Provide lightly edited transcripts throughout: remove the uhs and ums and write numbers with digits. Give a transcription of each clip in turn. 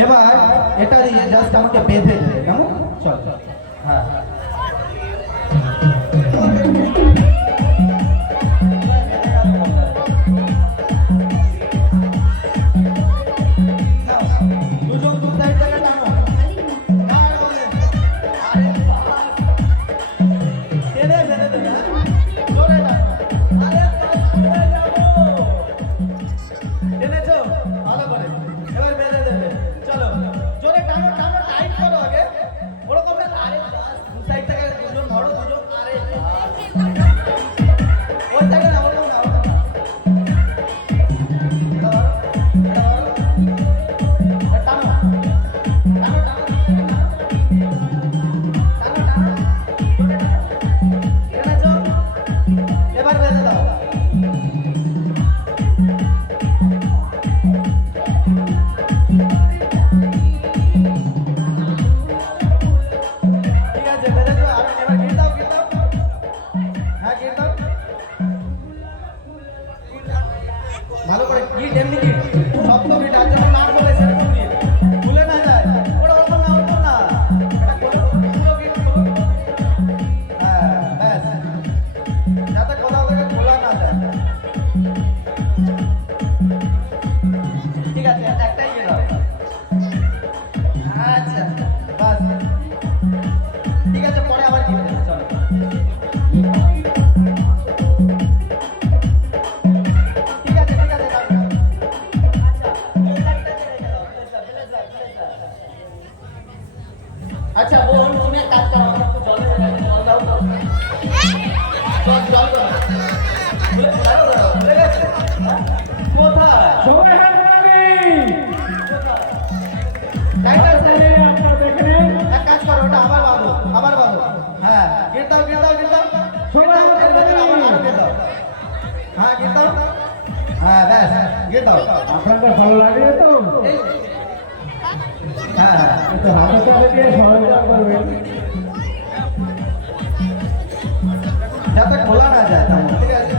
এবার এটা দিয়ে জাস্ট আমাকে বেঁধে দেবে, কেমন? চল হ্যাঁ ভালো করে গিট এমনি গিট শব্দ গিট আর যেন না বলে সেরকম গিট ভুলে না যায় ওটা ওরকম না এটা পুরো গিট হ্যাঁ ব্যাস যাতে কোথাও থেকে খোলা না যায়। ঠিক আছে একটাই গিয়ে দাও। আচ্ছা বাস ঠিক আছে পরে আবার গিট দেবো চলো। আচ্ছা বোন তুমি এক কাজ করো একটু জল দাও তো জল দাও ভুলে গেছে কোথায় সবাই হাত নাড়াবি লাইট আছে আপনারা দেখেন এক কাজ করো ওটা আবার বাঁধো হ্যাঁ গিট দাও সবাই আবার গিট দাও হ্যাঁ গিট দাও হ্যাঁ ব্যাস গিট দাও। আপনাদের ভালো লাগে তো হ্যাঁ তো হাতে করে দিয়ে সহযোগিতা করবেন যাতে খোলা না যায় ঠিক আছে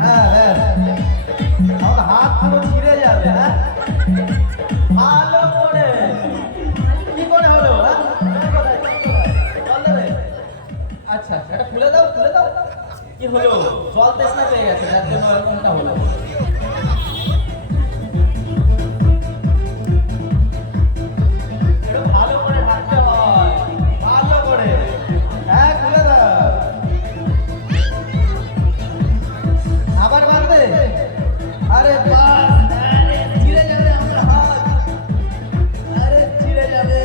হ্যাঁ ব্যাস আমাদের হাত পুরো ছিঁড়ে যাবে। হ্যাঁ ভালো করে কি করে হলো আচ্ছা এটা খুলে দাও কি হলো জল তেষ্টা পেয়ে গেছে যার জন্য এরকমটা হলো। ভালো করে রাখতে হয় ভালো করে হ্যাঁ খুলে দাও আবার বাঁধবে আরে বাস ছিঁড়ে যাবে আমার হাত আরে ছিঁড়ে যাবে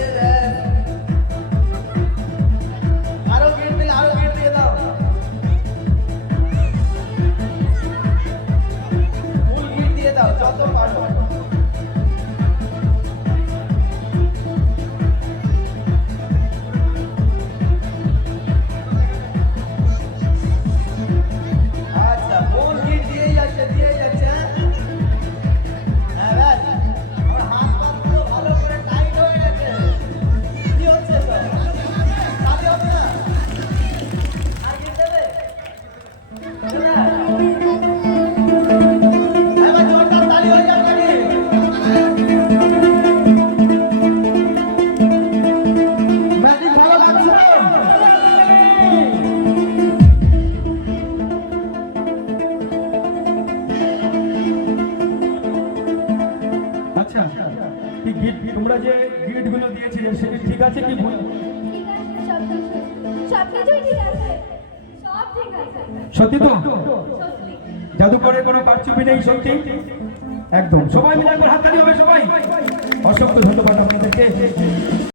আরো গিট দিয়ে দাও ফুল গিট দিয়ে দাও যত পারো। আচ্ছা বোন গিট দিয়ে যাচ্ছে হ্যাঁ ব্যাস আমার হাত পুরো ভালো করে টাইট হয়ে গেছে। কি হচ্ছে তো তাহলে হবে না আর গিট দেবে এবার জোরদার তালি হয়ে যাবে নাকি ম্যাজিক ভালো লাগছে আচ্ছা কি গিট তোমরা যে গিটগুলো দিয়েছিলে সেটা ঠিক আছে কি ভুল সত্যি তো জাদুকরের কোনো কারচুপি নেই সত্যি একদম সবাই মিলে একবার হাততালি হবে সবাই অসংখ্য ধন্যবাদ আপনাদেরকে।